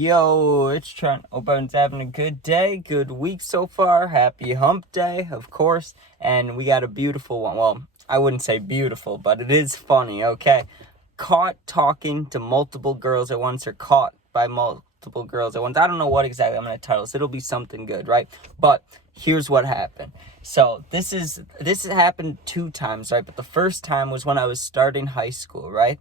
Yo, it's Trent. Hope everyone's having a good day, good week so far. Happy hump day, of course. And we got a beautiful one. Well, I wouldn't say beautiful, but it is funny, okay? Caught talking to multiple girls at once, or caught by multiple girls at once. I don't know what exactly I'm going to title this. It'll be something good, right? But here's what happened. So this has happened 2 times, right? But the first time was when I was starting high school, right?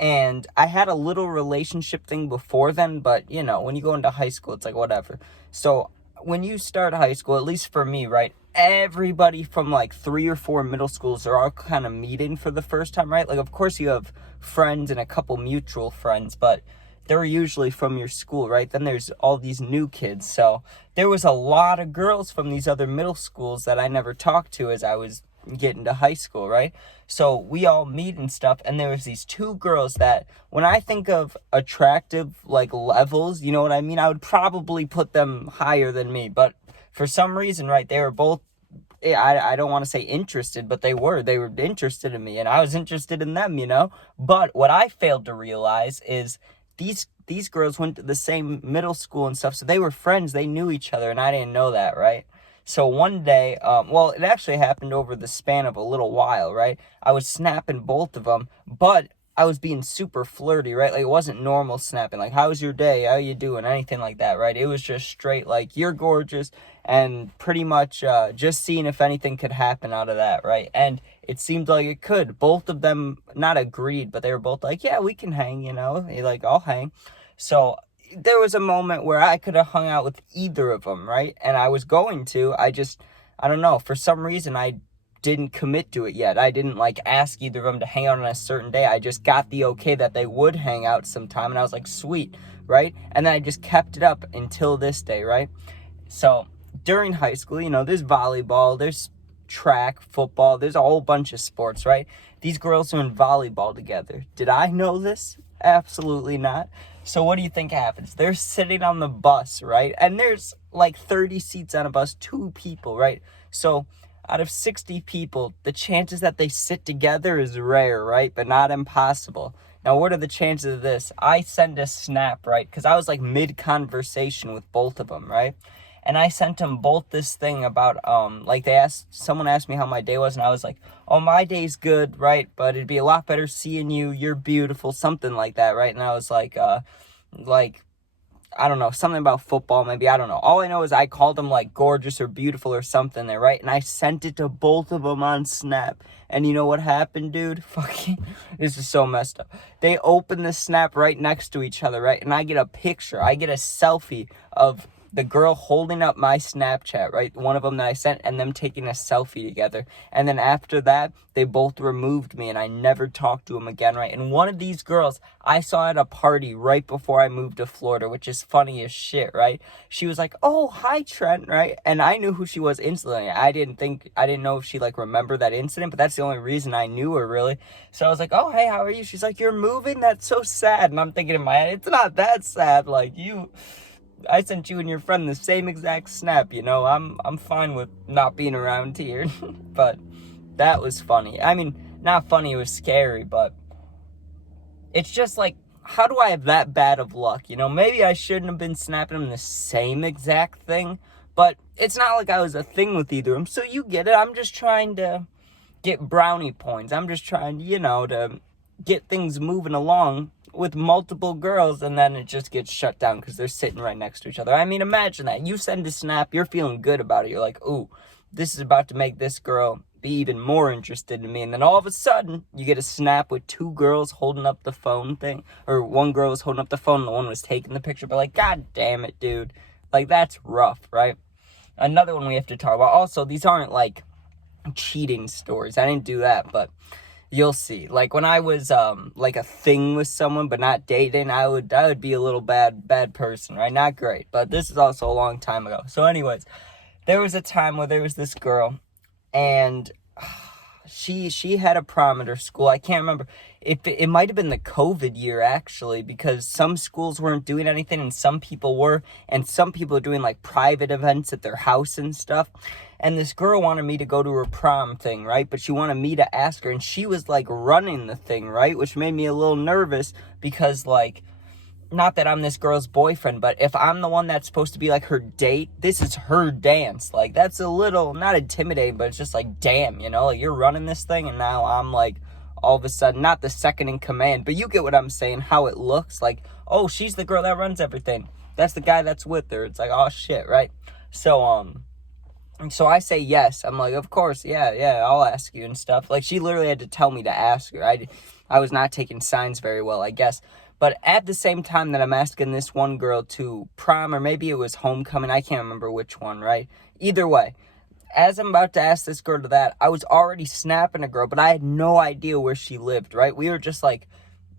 And I had a little relationship thing before then, but when you go into high school, it's like whatever. So when you start high school, at least for me, right, everybody from like 3 or 4 middle schools are all kind of meeting for the first time, right? Like, of course, you have friends and a couple mutual friends, but they're usually from your school, right? Then there's all these new kids. So there was a lot of girls from these other middle schools that I never talked to as I was getting to high school, right? So we all meet and stuff, and there was these 2 girls that, when I think of attractive like levels, you know what I mean, I would probably put them higher than me, but for some reason, right, they were both, I don't want to say interested, but they were interested in me, and I was interested in them. But what I failed to realize is these girls went to the same middle school and stuff, so they were friends, they knew each other, and I didn't know that, right? So one day, it actually happened over the span of a little while, right? I was snapping both of them, but I was being super flirty, right? Like, it wasn't normal snapping, like, how was your day? How you doing? Anything like that, right? It was just straight, like, you're gorgeous, and pretty much just seeing if anything could happen out of that, right? And it seemed like it could. Both of them not agreed, but they were both like, yeah, we can hang, like, I'll hang. So there was a moment where I could have hung out with either of them, right? And I was going to. I don't know, for some reason I didn't commit to it yet. I didn't like ask either of them to hang out on a certain day. I just got the okay that they would hang out sometime, and I was like, sweet, right? And then I just kept it up until this day, right? So during high school, there's volleyball, there's track, football, there's a whole bunch of sports, right? These girls are in volleyball together. Did I know this? Absolutely not. So what do you think happens? They're sitting on the bus, right? And there's like 30 seats on a bus, 2 people, right? So out of 60 people, the chances that they sit together is rare, right? But not impossible. Now, what are the chances of this? I send a snap, right? Because I was like mid-conversation with both of them, right? And I sent them both this thing about, someone asked me how my day was, and I was like, oh, my day's good, right? But it'd be a lot better seeing you. You're beautiful, something like that, right? And I was like, I don't know, something about football, maybe, I don't know. All I know is I called them, like, gorgeous or beautiful or something there, right? And I sent it to both of them on Snap. And you know what happened, dude? Fucking, this is so messed up. They opened the Snap right next to each other, right? And I get a picture, I get a selfie of the girl holding up my Snapchat, right? One of them that I sent, and them taking a selfie together. And then after that, they both removed me, and I never talked to them again, right? And one of these girls I saw at a party right before I moved to Florida, which is funny as shit, right? She was like, oh, hi, Trent, right? And I knew who she was instantly. I didn't know if she, like, remembered that incident, but that's the only reason I knew her, really. So I was like, oh, hey, how are you? She's like, you're moving? That's so sad. And I'm thinking in my head, it's not that sad. Like, I sent you and your friend the same exact snap, I'm fine with not being around here. But that was funny. I mean, not funny, it was scary, but it's just like, how do I have that bad of luck? Maybe I shouldn't have been snapping them the same exact thing, but it's not like I was a thing with either of them. So you get it. I'm just trying to get brownie points. I'm just trying, to get things moving along with multiple girls, and then it just gets shut down because they're sitting right next to each other. I mean, imagine that. You send a snap, you're feeling good about it. You're like, ooh, this is about to make this girl be even more interested in me. And then all of a sudden, you get a snap with 2 girls holding up the phone thing. Or one girl was holding up the phone and the one was taking the picture. But like, god damn it, dude. Like, that's rough, right? Another one we have to talk about. Also, these aren't like cheating stories. I didn't do that, but you'll see. Like, when I was like a thing with someone but not dating, I would be a little bad person, right? Not great. But this is also a long time ago. So anyways, there was a time where there was this girl, and she had a prom at her school. I can't remember. It might have been the COVID year, actually, because some schools weren't doing anything and some people were, and some people were doing like private events at their house and stuff. And this girl wanted me to go to her prom thing, right? But she wanted me to ask her, and she was like running the thing, right? Which made me a little nervous because, like, not that I'm this girl's boyfriend, but if I'm the one that's supposed to be like her date, this is her dance. Like, that's a little, not intimidating, but it's just like, damn, you know, like, you're running this thing, and now I'm like, all of a sudden, not the second in command, but you get what I'm saying, how it looks like, oh, she's the girl that runs everything. That's the guy that's with her. It's like, oh shit, right? So I say yes. I'm like, of course, yeah, I'll ask you and stuff. Like, she literally had to tell me to ask her. I was not taking signs very well, I guess. But at the same time that I'm asking this one girl to prom, or maybe it was homecoming, I can't remember which one, right? Either way, as I'm about to ask this girl to that, I was already snapping a girl, but I had no idea where she lived, right? We were just like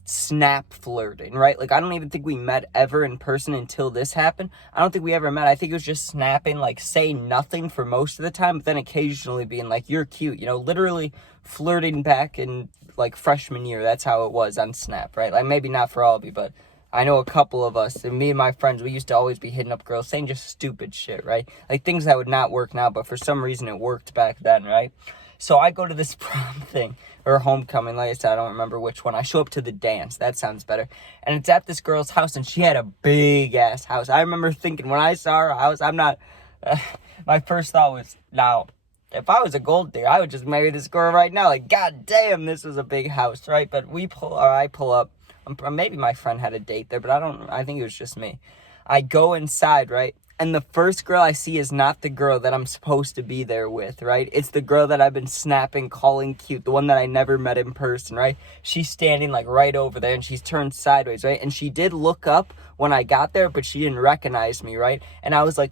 snap flirting, right? Like, I don't even think we met ever in person until this happened. I don't think we ever met. I think it was just snapping, like, saying nothing for most of the time, but then occasionally being like, you're cute, you know, literally flirting back in, like, freshman year. That's how it was on Snap, right? Like, maybe not for all of you, but I know a couple of us, and me and my friends, we used to always be hitting up girls saying just stupid shit, right? Like, things that would not work now, but for some reason it worked back then, right? So I go to this prom thing, or homecoming, like I said, I don't remember which one. I show up to the dance, that sounds better. And it's at this girl's house, and she had a big-ass house. I remember thinking, when I saw her house, my first thought was, now, if I was a gold digger, I would just marry this girl right now. Like, god damn, this was a big house, right? But I pull up. Maybe my friend had a date there, but I think it was just me. I go inside, right? And the first girl I see is not the girl that I'm supposed to be there with, right? It's the girl that I've been snapping, calling cute, the one that I never met in person, right? She's standing, like, right over there, and she's turned sideways, right? And she did look up when I got there, but she didn't recognize me, right? And I was like,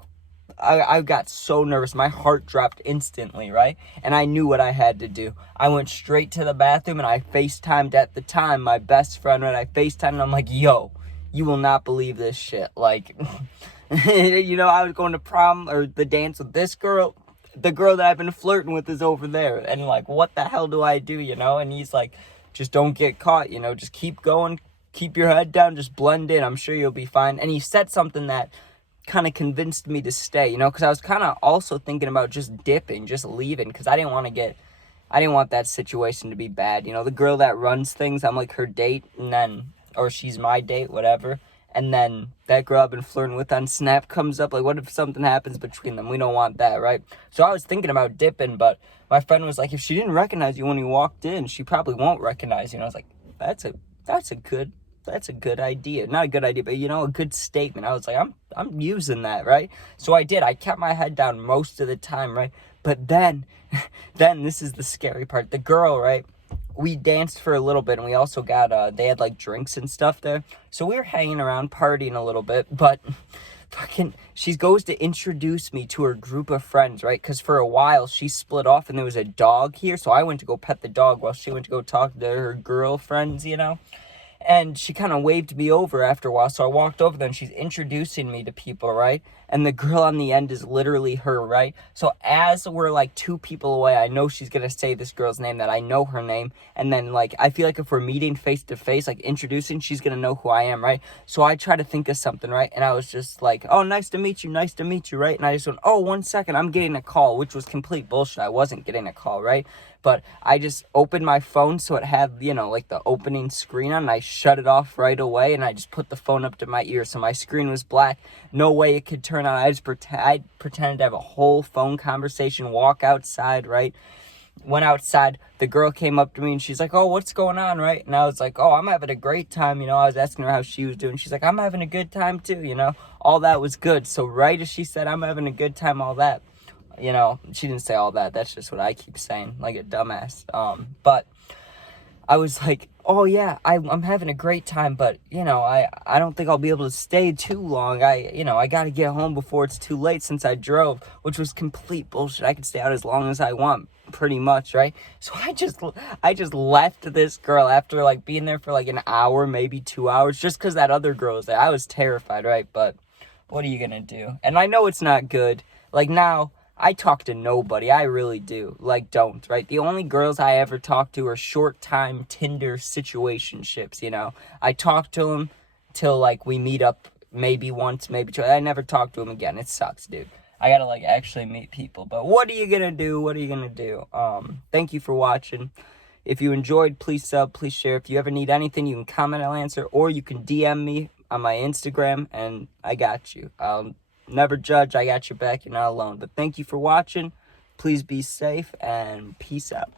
I got so nervous. My heart dropped instantly, right? And I knew what I had to do. I went straight to the bathroom, and I FaceTimed at the time my best friend, right? I FaceTimed, and I'm like, yo, you will not believe this shit. Like, you know, I was going to prom, or the dance with this girl. The girl that I've been flirting with is over there. And, like, what the hell do I do, you know? And he's like, just don't get caught, you know? Just keep going. Keep your head down. Just blend in. I'm sure you'll be fine. And he said something that kind of convinced me to stay, you know, because I was kind of also thinking about just dipping, just leaving, because I didn't want that situation to be bad, you know. The girl that runs things, I'm like her date, and then, or she's my date, whatever, and then that girl I've been flirting with on Snap comes up. Like, what if something happens between them? We don't want that, right? So I was thinking about dipping, but my friend was like, if she didn't recognize you when you walked in, she probably won't recognize you. And I was like, that's a good idea. Not a good idea, but, you know, a good statement. I was like, I'm using that, right? So I did. I kept my head down most of the time, right? But then this is the scary part. The girl, right? We danced for a little bit, and we also got, they had, like, drinks and stuff there. So we were hanging around, partying a little bit, but fucking, she goes to introduce me to her group of friends, right? Because for a while, she split off, and there was a dog here, so I went to go pet the dog while she went to go talk to her girlfriends, you know? And she kind of waved me over after a while, so I walked over there, and she's introducing me to people, right? And the girl on the end is literally her, right? So as we're, like, 2 people away, I know she's gonna say this girl's name, that I know her name, and then, like, I feel like if we're meeting face-to-face, like, introducing, she's gonna know who I am, right? So I try to think of something, right? And I was just like, oh, nice to meet you, right? And I just went, oh, 1 second, I'm getting a call, which was complete bullshit. I wasn't getting a call, right? But I just opened my phone so it had, you know, like, the opening screen on, and I shut it off right away, and I just put the phone up to my ear, so my screen was black. No way it could turn on. I pretended to have a whole phone conversation, walk outside, right? Went outside, the girl came up to me, and she's like, oh, what's going on, right? And I was like, oh, I'm having a great time, you know. I was asking her how she was doing. She's like, I'm having a good time, too, you know. All that was good. So right as she said, I'm having a good time, all that, you know, she didn't say all that. That's just what I keep saying, like a dumbass. But I was like, oh, yeah, I'm having a great time, but, you know, I don't think I'll be able to stay too long. I got to get home before it's too late since I drove, which was complete bullshit. I could stay out as long as I want, pretty much, right? So I just left this girl after, like, being there for, like, an hour, maybe 2 hours, just because that other girl was there. I was terrified, right? But what are you going to do? And I know it's not good. Like, now, I talk to nobody. I really do. Like, don't, right? The only girls I ever talk to are short-time Tinder situationships, you know? I talk to them till, like, we meet up maybe once, maybe twice. I never talk to them again. It sucks, dude. I gotta, like, actually meet people. But what are you gonna do? What are you gonna do? Thank you for watching. If you enjoyed, please sub, please share. If you ever need anything, you can comment, I'll answer. Or you can DM me. on my Instagram, and I got you. I'll never judge. I got your back. You're not alone. But thank you for watching. Please be safe, and peace out.